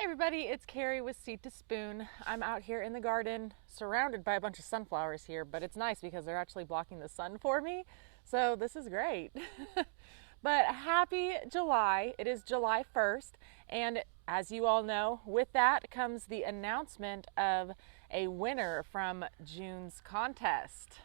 Hey everybody, it's Carrie with Seed to Spoon. I'm out here in the garden surrounded by a bunch of sunflowers here, but it's nice because they're actually blocking the sun for me, so this is great. But happy July. It is July 1st, and as you all know, with that comes the announcement of a winner from June's contest.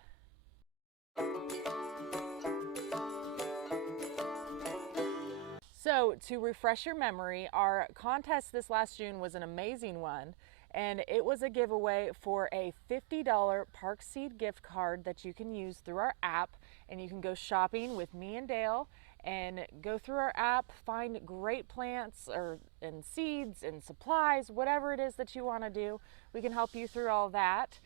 So, to refresh your memory, our contest this last June was an amazing one, and it was a giveaway for a $50 Park Seed gift card that you can use through our app, and you can go shopping with me and Dale and go through our app, find great plants and seeds and supplies, whatever it is that you want to do. We can help you through all that.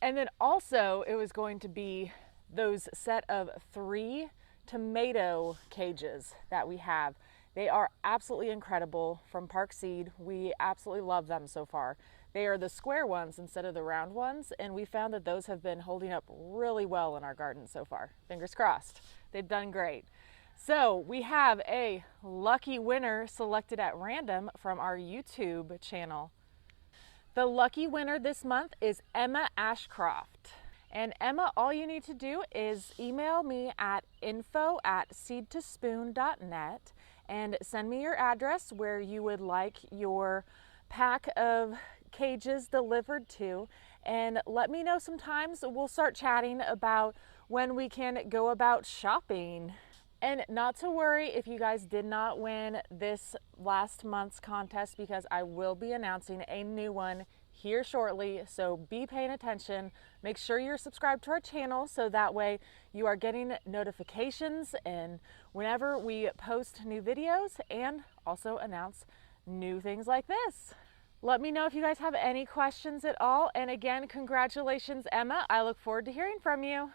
And then also, it was going to be those set of 3 tomato cages that we have. They are absolutely incredible from Park Seed. We absolutely love them so far. They are the square ones instead of the round ones, and we found that those have been holding up really well in our garden so far. Fingers crossed. They've done great. So we have a lucky winner selected at random from our YouTube channel. The lucky winner this month is Emma Ashcroft. And Emma, all you need to do is email me at info@seedtospoon.net and send me your address where you would like your pack of cages delivered to, and let me know. Sometimes we'll start chatting about when we can go about shopping. And not to worry if you guys did not win this last month's contest, because I will be announcing a new one here shortly, so be paying attention. Make sure you're subscribed to our channel so that way you are getting notifications and whenever we post new videos and also announce new things like this. Let me know if you guys have any questions at all, and again, congratulations, Emma. I look forward to hearing from you.